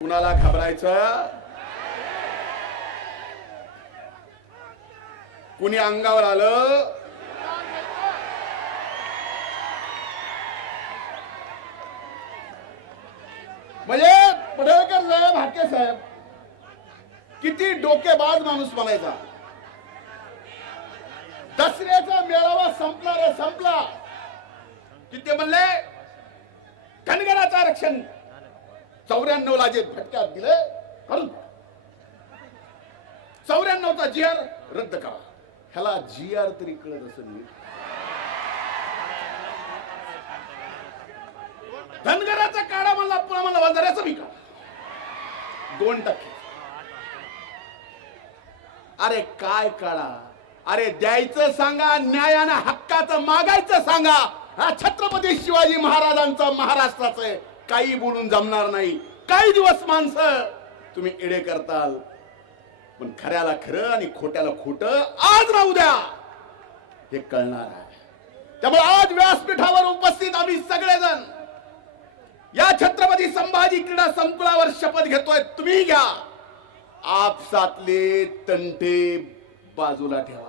कुणाला घाबरायचं? कुणी अंगावर आलं? म्हणजे पडळकर साहेब हाके साहेब किती डोकेबाज माणूस म्हणायचा. दसऱ्याचा मेळावा संपला रे संपला. किती म्हणले धनगराचं आरक्षण चौऱ्याण्णव ला जे फटक्यात दिले करून चौऱ्याण्णवचा जी आर रद्द करा. ह्याला जी आर तरी कळत असेल धनगराचा काढा म्हणला पुन्हा म्हणला बाजाराचा मी काढा. दोन टक्के. अरे काय काढा? अरे द्यायचं सांगा न्यायानं हक्काचं मागायचं सांगा. हा छत्रपती शिवाजी महाराजांचा महाराष्ट्राचं आहे. काही बोलून जमणार नाही. काही दिवस माणसं तुम्ही एडे करताल. पण खऱ्याला खरं आणि खोट्याला खोट आज ना उद्या हे कळणार आहे. त्यामुळे आज व्यासपीठावर उपस्थित आम्ही सगळेजण या छत्रपती संभाजी क्रीडा संकुलावर शपथ घेतोय. तुम्ही घ्या. आपसातले तंटे बाजूला ठेवा.